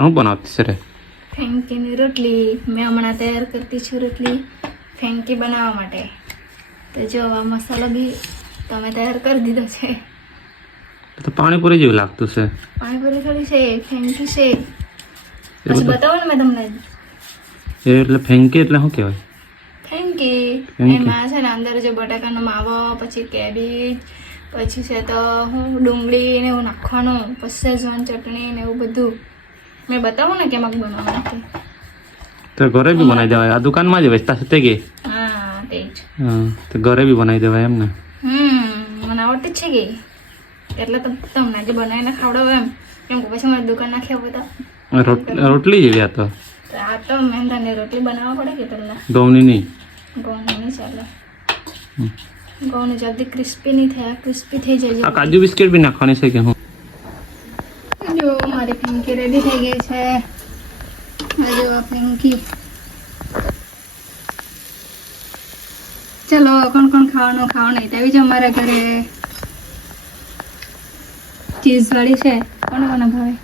હું બનાવતી છે રે? ફેંકીની રોટલી. મેં હમણાં તૈયાર કરતી છું રોટલી ફેંકી બનાવવા માટે. તો જો આ મસાલો બી તમે તૈયાર કરી દીધો છે. તો પાણીપુરી જેવું લાગતું છે. પાણીપુરી થોડી છે, ફેંકી છે. પછી બતાવો ને મેં તમને. એટલે ફેંકી એટલે શું કહેવાય? ફેંકી એમાં છે ને અંદર જે બટાકાનો માવો, પછી કેબેજ, પછી છે તો હું ડુંગળી ને એવું નાખવાનું, પછી શેઝવાન ચટણી ને એવું બધું. મેં બતાવું ને કેમાં બનાવવાનું. તો ઘરે બી બનાવી દેવાય. આ દુકાનમાં જ વેચતા છે તે કે? હા તે જ. હા, તો ઘરે બી બનાવી દેવાય એમ ને? મને આવડતી જ છે કે એટલે તો તમને જે બનાવીને ખવડાવો એમ. કેમ કે પછી મારી દુકાન નાખી આવો તો રોટલી જેવી આ તો. આ તો મહેંદાની રોટલી બનાવવા પડે કે પહેલા. ઘઉંની નહીં? ઘઉંની નહીં ચાલે. ઘઉંની જલ્દી ક્રિસ્પી નહીં થાય. ક્રિસ્પી થઈ જાય. આ કાજુ બિસ્કિટ બી નાખવાની છે કે હું? જો મારી ફેંકી રેડી થઈ ગઈ છે. જો આ ફેંકી. ચલો કોણ કોણ ખાવાનું નહીં તો આવી જાઓ અમારા ઘરે. ચીઝ વાળી છે. કોને કોને ભાવે?